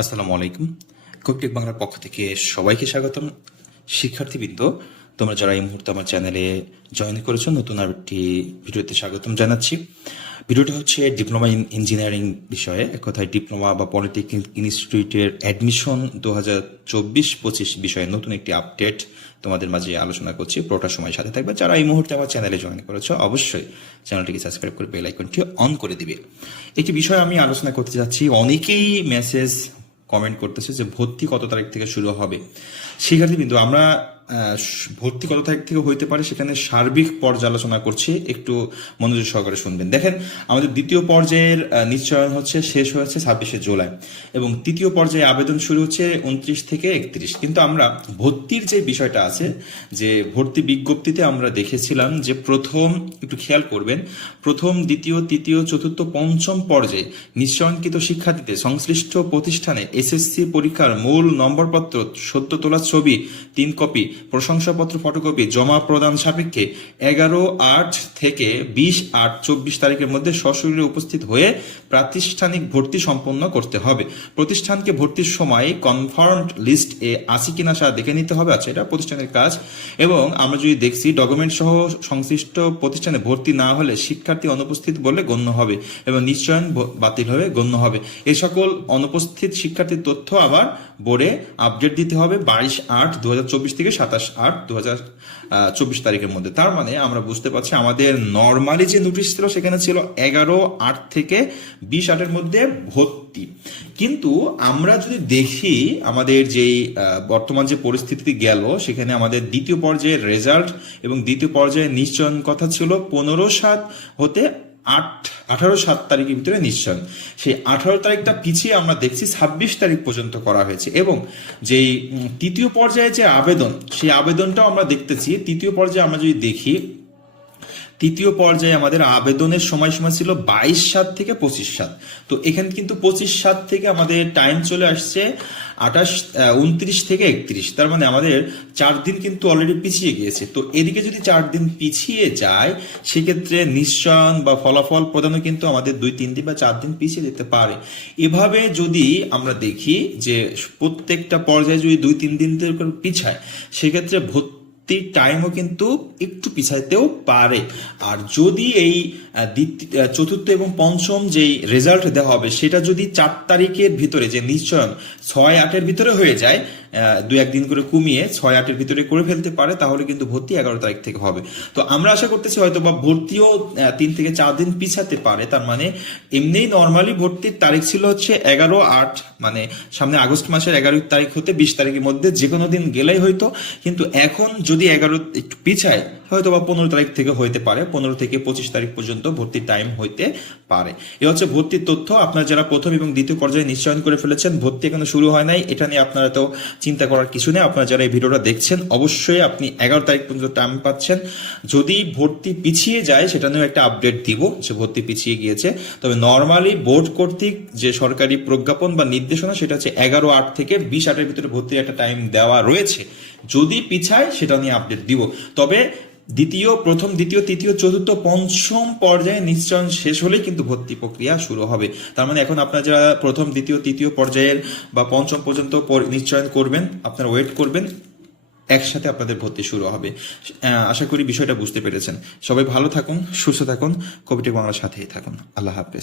আসসালামু আলাইকুম। কবিটেক বাংলার পক্ষ থেকে সবাইকে স্বাগতম। শিক্ষার্থীবৃন্দ, তোমরা যারা এই মুহূর্তে আমার চ্যানেলে জয়েন করেছ, নতুন আর একটি ভিডিওতে স্বাগতম জানাচ্ছি। ভিডিওটা হচ্ছে ডিপ্লোমা ইন ইঞ্জিনিয়ারিং বিষয়ে, এক কথায় ডিপ্লোমা বা পলিটেকনিক ইনস্টিটিউটের অ্যাডমিশন দু হাজার চব্বিশ পঁচিশ বিষয়ে নতুন একটি আপডেট তোমাদের মাঝে আলোচনা করছি। পুরোটা সময় সাথে থাকবে। যারা এই মুহূর্তে আমার চ্যানেলে জয়েন করেছ, অবশ্যই চ্যানেলটিকে সাবস্ক্রাইব করে বেল আইকনটি অন করে দিবে। একটি বিষয় আমি আলোচনা করতে যাচ্ছি, অনেকেই মেসেজ কমেন্ট করতেছে যে ভর্তি কত তারিখ থেকে শুরু হবে? শিক্ষার্থী কিন্তু আমরা ভর্তি কত তারিখ থেকে হইতে পারে, সেখানে সার্বিক পর্যালোচনা করছি, একটু মনোযোগ সহকারে শুনবেন। দেখেন, আমাদের দ্বিতীয় পর্যায়ের নিশ্চয়ন হচ্ছে, শেষ হয়েছে ছাব্বিশে জুলাই। এবং তৃতীয় পর্যায়ে আবেদন শুরু হচ্ছে উনত্রিশ থেকে একত্রিশ। কিন্তু আমরা ভর্তির যে বিষয়টা আছে, যে ভর্তি বিজ্ঞপ্তিতে আমরা দেখেছিলাম যে প্রথম, একটু খেয়াল করবেন, প্রথম, দ্বিতীয়, তৃতীয়, চতুর্থ, পঞ্চম পর্যায়ে নিশ্চয়ঙ্কিত শিক্ষার্থীদের সংশ্লিষ্ট প্রতিষ্ঠানে এসএসসি পরীক্ষার মূল নম্বরপত্র সত্য তোলা ছবি, তিন কপি প্রশংসাপত্র ফটোকপি জমা প্রদান সাপেক্ষে এগারো আট থেকে বিশ আট চব্বিশ তারিখের মধ্যে সশরীরে উপস্থিত হয়ে প্রাতিষ্ঠানিক ভর্তি সম্পন্ন করতে হবে। প্রতিষ্ঠানকে ভর্তির সময় কনফার্মড লিস্ট এ আসি কিনা সা দেখে নিতে হবে। আচ্ছা এটা প্রতিষ্ঠানের কাজ। এবং আমরা যদি দেখছি ডকুমেন্ট সহ সংশ্লিষ্ট প্রতিষ্ঠানে ভর্তি না হলে শিক্ষার্থী অনুপস্থিত বলে গণ্য হবে এবং নিশ্চয়ন বাতিল হয়ে গণ্য হবে। এ সকল অনুপস্থিত শিক্ষার্থীর তথ্য আবার বোর্ডে আপডেট দিতে হবে। বাইশ আট দু থেকে সাতাশ আট দু চব্বিশ তারিখের মধ্যে। তার মানে আমরা বুঝতে পারছি আমাদের নর্মালি যে নোটিশ ছিল সেখানে ছিল এগারো আট থেকে বিশ আটের মধ্যে ভর্তি। কিন্তু আমরা যদি দেখি আমাদের যেই বর্তমান যে পরিস্থিতি গেল, সেখানে আমাদের দ্বিতীয় পর্যায়ের রেজাল্ট এবং দ্বিতীয় পর্যায়ের নিশ্চয়ন কথা ছিল পনেরো সাত হতে আট, আঠারো, সাত তারিখের ভিতরে নিশ্চয় সেই আঠারো তারিখটা পিছিয়ে আমরা দেখছি ছাব্বিশ তারিখ পর্যন্ত করা হয়েছে এবং যেই তৃতীয় পর্যায়ে যে আবেদন, সেই আবেদনটাও আমরা দেখতেছি। তৃতীয় পর্যায়ে আমরা যদি দেখি তৃতীয় পর্যায়ে আমাদের আবেদনের সময়সীমা ছিল বাইশ সাত থেকে পঁচিশ সাত। তো এখানে কিন্তু পঁচিশ সাত থেকে আমাদের টাইম চলে আসছে আঠাশ উনত্রিশ থেকে একত্রিশ। তার মানে আমাদের চার দিন কিন্তু অলরেডি পিছিয়ে গিয়েছে। তো এদিকে যদি চার দিন পিছিয়ে যায়, সেক্ষেত্রে নিশ্চয়ন বা ফলাফল প্রদানও কিন্তু আমাদের দুই, তিন দিন বা চার দিন পিছিয়ে যেতে পারে। এভাবে যদি আমরা দেখি যে প্রত্যেকটা পর্যায়ে যদি দুই, তিন দিন পিছায়, সেক্ষেত্রে ভর্তি ভর্তির টাইমও কিন্তু একটু পিছাইতেও পারে। আর যদি এই দ্বিতীয় চতুর্থ এবং পঞ্চম যেই রেজাল্ট দেওয়া হবে, সেটা যদি চার তারিখের ভিতরে যে নিশ্চয়ন, ছয় আটের ভিতরে হয়ে যায় দু একদিন করে কমিয়ে ছয়, আটের ভিতরে করে ফেলতে পারে, তাহলে কিন্তু ভর্তি এগারো তারিখ থেকে হবে। তো আমরা আশা করতেছি হয়তো বা ভর্তিও তিন থেকে চার দিন পিছাতে পারে। তার মানে এমনিই নর্মালি ভর্তির তারিখ ছিল হচ্ছে এগারো, আট মানে সামনে আগস্ট মাসের এগারো তারিখ হতে বিশ তারিখের মধ্যে যে কোনো দিন গেলেই হয়তো। কিন্তু এখন যদি এগারো একটু পিছায় হয়তো বা পনেরো তারিখ থেকে হইতে পারে, পনেরো থেকে পঁচিশ তারিখ পর্যন্ত ভর্তির টাইম হইতে পারে। এ হচ্ছে ভর্তির তথ্য। আপনারা যারা প্রথম এবং দ্বিতীয় পর্যায়ে নিশ্চয়ন করে ফেলেছেন, ভর্তি এখনও শুরু হয় নাই, এটা নিয়ে আপনারা তো চিন্তা করার কিছু নেই। আপনারা যারা এই ভিডিওটা দেখছেন, অবশ্যই আপনি এগারো তারিখ পর্যন্ত টাইম পাচ্ছেন। যদি ভর্তি পিছিয়ে যায়, সেটা নিয়েও একটা আপডেট দিব যে ভর্তি পিছিয়ে গিয়েছে। তবে নর্মালি বোর্ড কর্তৃক যে সরকারি প্রজ্ঞাপন বা নির্দেশনা, সেটা হচ্ছে এগারো আট থেকে বিশ আটের ভিতরে ভর্তির একটা টাইম দেওয়া রয়েছে। যদি পিছায়, সেটা নিয়ে আপডেট দিব। তবে দ্বিতীয়, প্রথম, দ্বিতীয়, তৃতীয়, চতুর্থ, পঞ্চম পর্যায়ে নিশ্চয়ন শেষ হলেই কিন্তু ভর্তি প্রক্রিয়া শুরু হবে। তার মানে এখন আপনারা যারা প্রথম, দ্বিতীয়, তৃতীয় পর্যায়ের বা পঞ্চম পর্যন্ত পর- নিশ্চয়ন করবেন, আপনারা ওয়েট করবেন, একসাথে আপনাদের ভর্তি শুরু হবে। আশা করি বিষয়টা বুঝতে পেরেছেন। সবাই ভালো থাকুন, সুস্থ থাকুন, কবিটি বাংলার সাথেই থাকুন। আল্লাহ হাফেজ।